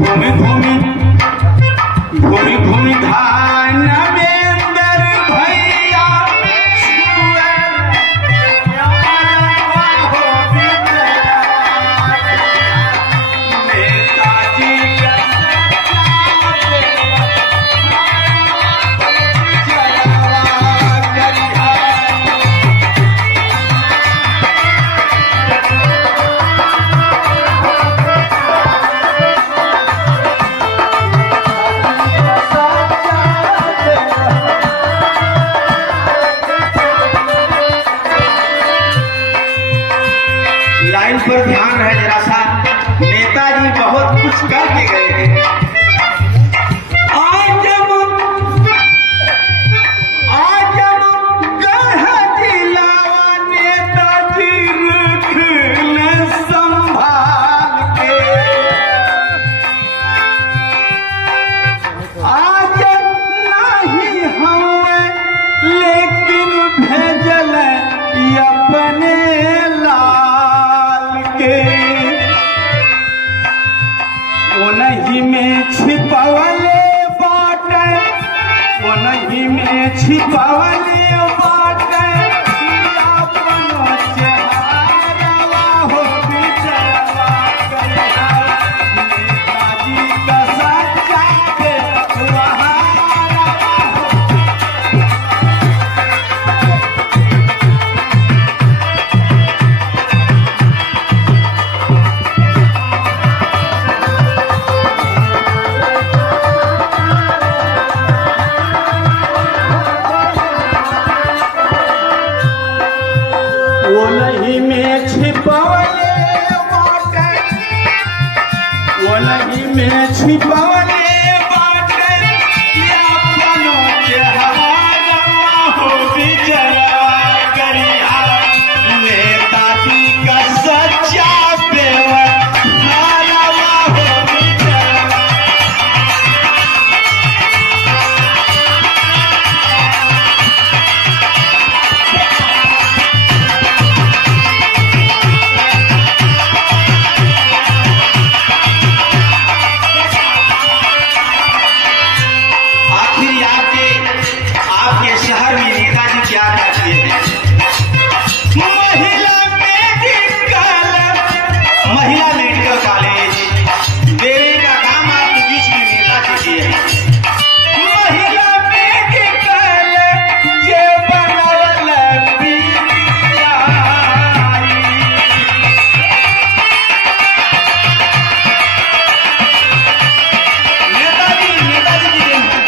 घूमी घूमी घूमी घूमी धान बेंदर भैया लाइन पर ध्यान रहे जरा सा। नेताजी बहुत कुछ करके गए थे। आज गढ़ जिलावा नेताजी रखले संभाल के। आज नहीं हमें लेकिन भेजल अपने ओनही में छिपावले बाटे, ओनही में छिपावले बाटे अपनो चेहरा हो बिचरवा करिया। नेताजी का सच्चा व्यवहार ओनही में छिपावले बाटे, ओनही में छिपावले बाटे अपनो चेहरा हो बिचरवा करिया। नेताजी का सच्चा व्यवहार हो बिचरवा। आपके शहर में नेताजी क्या करते हैं? महिला मेडिकल कॉलेज देने का काम आपके बीच में नेताजी किए हैं। महिला मेडिकल जे बनवल नेताजी की देन है।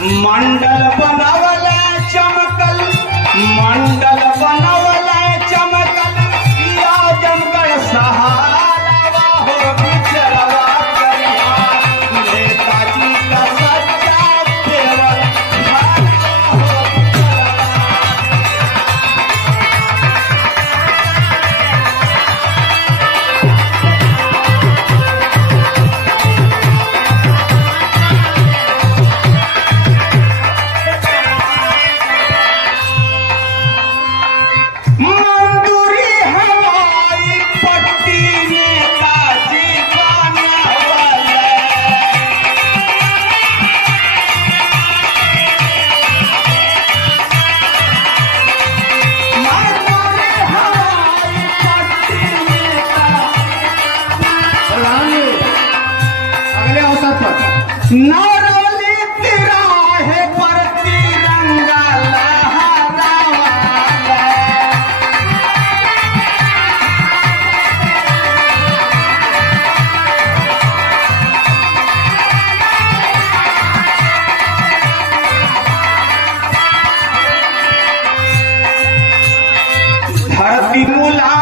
मंडल बनवले चमकल, मंडल बनवले चमकल, या जमगढ़ सहारा हो बिचरवा करिया, नेताजी का सच्चा सेवक हो बिचरवा। मंदूरी हवाई पट्टी नेताजी बनवले, मंदूरी हवाई पट्टी अगले अवसर पर नौरोली तिराहे पर तिरंगा लहरावाले, धरती मुला